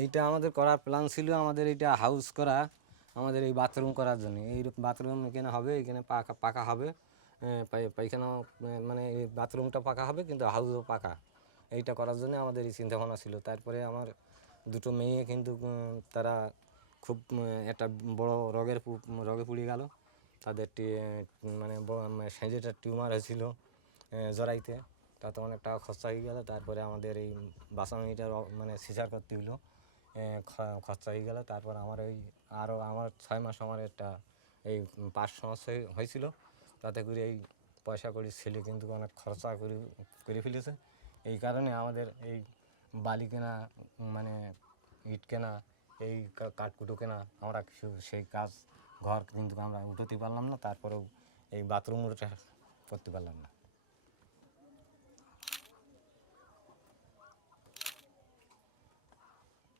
এইটা আমাদের করার প্ল্যান ছিল, আমাদের এইটা হাউস করা, আমাদের এই বাথরুম করার জন্য। এই বাথরুম এখানে হবে, এখানে পাকা পাকা হবে, পায়খানা, মানে এই বাথরুমটা পাকা হবে কিন্তু হাউসও পাকা। এইটা করার জন্য আমাদের এই চিন্তাভাবনা ছিল। তারপরে আমার দুটো মেয়ে কিন্তু তারা খুব একটা বড় রোগে পুড়ে গেল। তাদের মানে সেঁজেটা টিউমার হয়েছিল জরাইতে, তাতে অনেক টাকা খরচা হয়ে গেল। তারপরে আমাদের এই বাসামিটার মানে সিজার করতে হলো, খরচা হয়ে গেল। তারপর আমার ওই আরও আমার 6 মাস আমার একটা এই পাস সমস্যা হয়েছিল, তাতে করে এই পয়সা করি ছেলে কিন্তু অনেক খরচা করে ফেলেছে। এই কারণে আমাদের এই বালি কেনা, মানে ইট কেনা, এই কাঠকুটো কেনা, আমরা কিছু সেই কাজ ঘর কিন্তু আমরা উঠোতে পারলাম না। তারপরেও এই বাথরুম করতে পারলাম না।